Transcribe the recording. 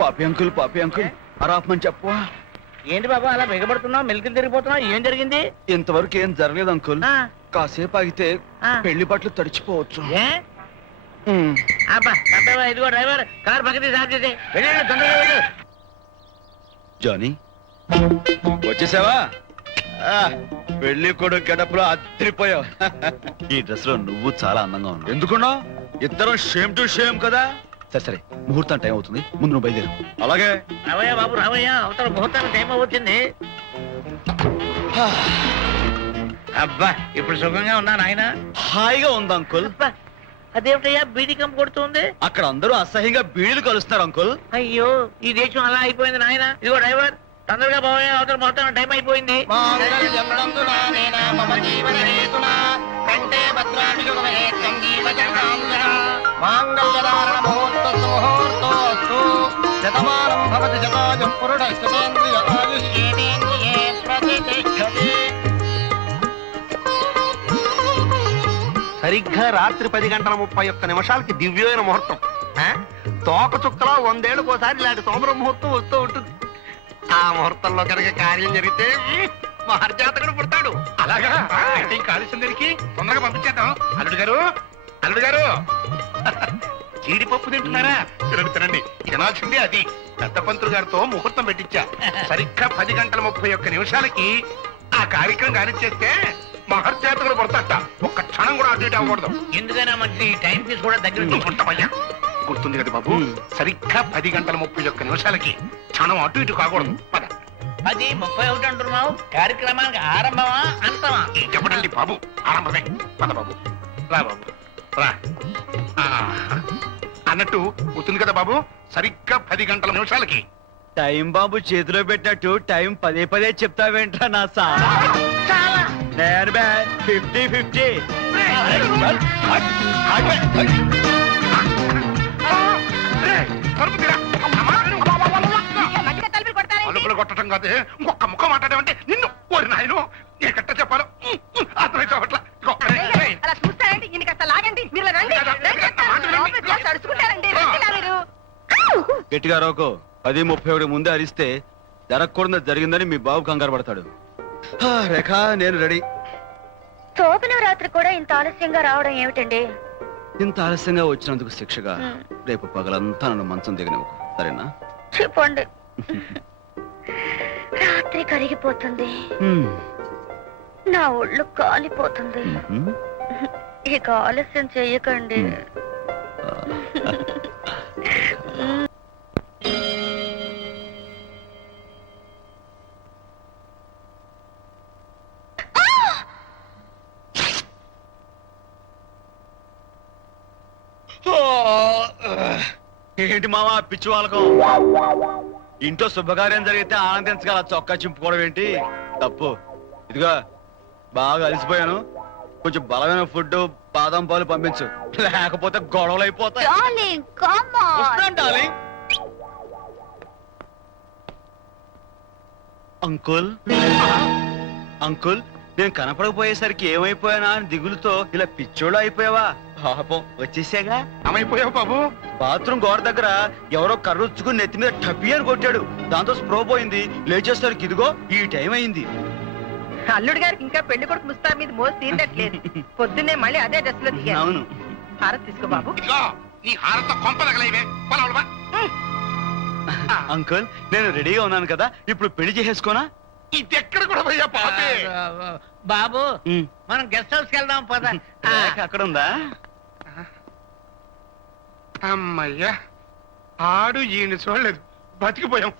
పాపి అంకుల్ అరాపమని చెప్పవా? ఏంటి బాబా అలా బిగబడుతున్నావు, మెలికలు తిరిగిపోతున్నావు? ఏం జరిగింది? ఇంతవరకు ఏం జరగలేదు అంకుల్. కాసేపు ఆగితే పెళ్లి బట్టలు తడిచిపోవచ్చు. ఇదిగో డ్రైవర్, కార్ పక్కన సాధ్యతే. వెళ్ళండి, తొందరగా వెళ్ళు. జానీ వచ్చేసావా? పెళ్లి కొడుకు గడపలో అద్దరిపోయావు. ఈ డ్రెస్ లో నువ్వు చాలా అందంగా ఉన్నావు. ఎందుకున్నావు? ఇద్దరం షేమ్ టు షేమ్ కదా. సరే ముహూర్తం టైం అవుతుంది, ముందు నువ్వు బయలుదేరు. అలాగే రావయ్యా బాబు, రావయ్యా. అవతల ముహూర్తానికి టైం అవుతుంది. అబ్బా, ఇప్పుడు సుఖంగా ఉన్నా నాయన? హాయిగా ఉంది అంకుల్. అదేమిటయ్యా బీడీ కంపు కొడుతుంది? అక్కడ అందరూ అసహ్యంగా బీడీలు కలుస్తున్నారు అంకుల్. అయ్యో, ఈ దేశం అలా అయిపోయింది నాయన. ఇదిగో డ్రైవర్, తొందరగా పోయా, అవతల మొత్తం టైం అయిపోయింది. సరిగ్గా రాత్రి 10:31 దివ్యమైన ముహూర్తం. తోక చుక్కలో 100 ఏళ్ళకోసారి ఇలాంటి సోమర ముహూర్తం వస్తూ ఉంటుంది. ఆ ముహూర్తంలో కనుక కార్యం జరిగితే మహర్జాతకుడు పుడతాడు. అలాగా? ఇంకా ఆలస్యం దేనికి? తొందరగా పంపించేద్దాం. అల్లుడు గారు జీడిపప్పు తింటున్నారా? తినండి. తినాల్సిందే అది. పెద్ద పంతులు గారితో ముహూర్తం పెట్టించా. సరిగ్గా 10:31 ఆ కార్యక్రమం కానిచ్చేస్తే మహర్జాతకుడు పుడతాట. ఒక్క క్షణం కూడా అటు ఇటు అవ్వకూడదు. ఎందుకైనా మంచి టైం పీస్ కూడా దగ్గర చూసుకుంటామయ్యా. గుర్తుంది కదా బాబు, సరిగ్గా 10:31 క్షణం అటు ఇటు కాకూడదు. 10:31 అంటున్నావు. కార్యక్రమానికి ఆరంభమా అంతమా? చెప్పండి బాబు, ఆరంభమే. పద బాబు, రా బాబు రా. అన్నట్టు గుర్తుంది కదా బాబు, సరిగ్గా 10:00 టైం బాబు చేతిలో పెట్టినట్టు టైం పదే చెప్తావేంట్రా నా సార్? 50-50. తలుపులు కొట్టడం కాదే, ఒక్క ముఖం మాట్లాడేమంటే నిన్ను ఓరి నాయను నేను కట్ట చెప్పాను. అర్థమైతే గట్టిగా రోకో. 10:31 ముందే అరిస్తే జరగకూడదు జరిగిందని మీ బాబు కంగారు పడతాడు. రేఖ, నేను రెడీ. శోభన రాత్రి కూడా ఇంత ఆలస్యంగా రావడం ఏమిటండి? ఇంత ఆలస్యంగా వచ్చినందుకు శిక్షగా రేపు పగలంతా నన్ను మంచం దిగనివ్వకు, సరేనా? చెప్పండి. రాత్రి కరిగిపోతుంది, నా ఒళ్ళు కాలిపోతుంది. ఇక ఆలస్యం చెయ్యకండి. ఏంటి మావా పిచ్చి వాళ్ళకం? ఇంట్లో శుభకార్యం జరిగితే ఆనందించగల చొక్కా చింపుకోవడం ఏంటి? తప్పు. ఇదిగా బాగా అలసిపోయాను, కొంచెం బలమైన ఫుడ్, బాదం పాలు పంపించు, లేకపోతే గొడవలు అయిపోతాయి. అంకుల్ నేను కనపడకపోయేసరికి ఏమైపోయానా అని దిగులుతో ఇలా పిచ్చోడు అయిపోయావా? పాపం వచ్చేసాగా. ఏమైపోయావు బాబు? బాత్రూమ్ గోడ దగ్గర ఎవరో కర్రుచ్చుకుని నెత్తి మీద టపి అని కొట్టాడు. దాంతో స్ప్రో పోయింది. లేచేసరికి ఇదిగో ఈ టైం అయింది. అల్లుడు గారికి ఇంకా పెళ్లి కొడుకు ముస్తా మీద మోసి తీరట్లేదు. పొద్దున్నే మళ్ళీ అదే డ్రెస్ లో దిగాను. అవును. హారతి తీసుకో బాబు. నీ హారతో కొంపలగలేవే. అంకుల్ నేను రెడీగా ఉన్నాను కదా, ఇప్పుడు పెళ్లి చేసేసుకోనా? ఇది ఎక్కడ కూడా పోయా పాపే. బాబు, మనం గెస్ట్ హౌస్కి వెళ్దాం పద. అక్కడ ఉందా? అమ్మయ్యా, ఆడు ఈయన చూడలేదు, బతికిపోయాం.